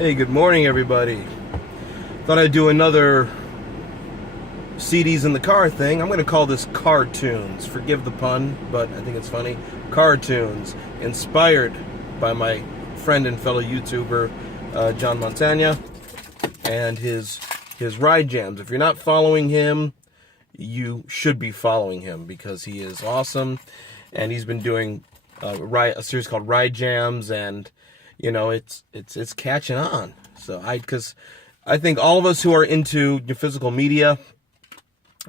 Hey, good morning, everybody. Thought I'd do another CDs in the car thing. I'm going to call this Cartoons. Forgive the pun, but I think it's funny. Cartoons, inspired by my friend and fellow YouTuber John Montagna and his ride jams. If you're not following him, you should be following him because he is awesome, and he's been doing a series called Ride Jams, and you know it's catching on. So because I think all of us who are into physical media,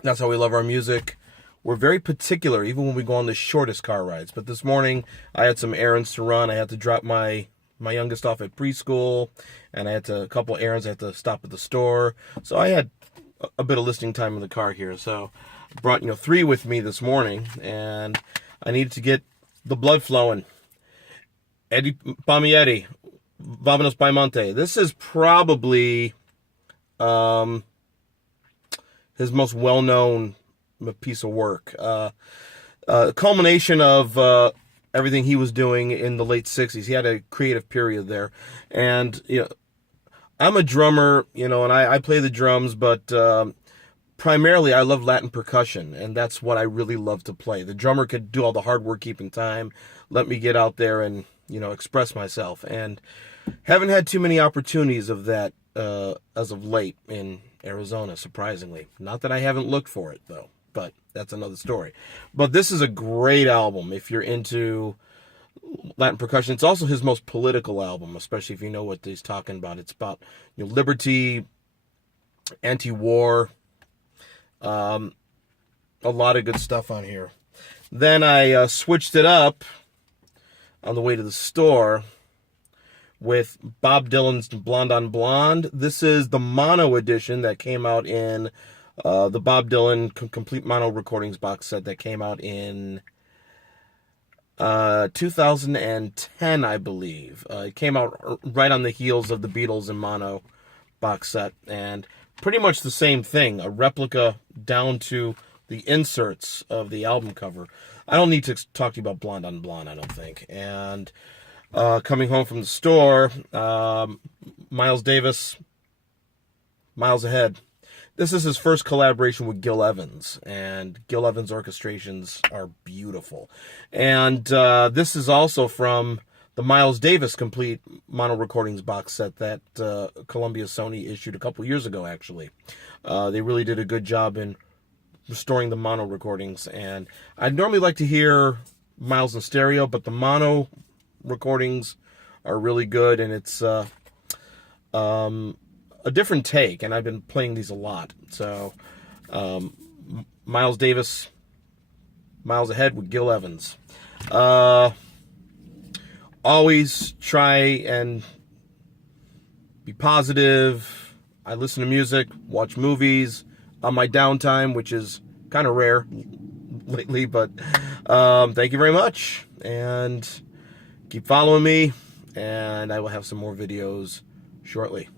that's how we love our music. We're very particular, even when we go on the shortest car rides. But this morning, I had some errands to run. I had to drop my youngest off at preschool, and I had a couple errands. I had to stop at the store, so I had a bit of listening time in the car here. So I brought 3 with me this morning, and I needed to get the blood flowing. Eddie Palmieri, Vámonos Piemonte. This is probably his most well-known piece of work. Culmination of everything he was doing in the late 60s. He had a creative period there. And, I'm a drummer, and I play the drums, but primarily I love Latin percussion, and that's what I really love to play. The drummer could do all the hard work keeping time, let me get out there and, express myself. And haven't had too many opportunities of that as of late in Arizona, surprisingly. Not that I haven't looked for it, though, but that's another story. But this is a great album if you're into Latin percussion. It's also his most political album, especially if you know what he's talking about. It's about liberty, anti-war, a lot of good stuff on here. Then I switched it up on the way to the store with Bob Dylan's Blonde on Blonde. This is the mono edition that came out in the Bob Dylan complete mono recordings box set that came out in 2010, I believe. It came out right on the heels of the Beatles in mono box set, and pretty much the same thing, a replica down to the inserts of the album cover. I don't need to talk to you about Blonde on Blonde, I don't think. And coming home from the store, Miles Davis, Miles Ahead. This is his first collaboration with Gil Evans, and Gil Evans' orchestrations are beautiful. And this is also from the Miles Davis complete mono recordings box set that Columbia Sony issued a couple years ago, actually. They really did a good job in restoring the mono recordings, and I'd normally like to hear Miles in stereo, but the mono recordings are really good, and it's a different take, and I've been playing these a lot. So Miles Davis, Miles Ahead with Gil Evans. Always try and be positive. I listen to music, watch movies on my downtime, which is kind of rare lately, but thank you very much, and keep following me, and I will have some more videos shortly.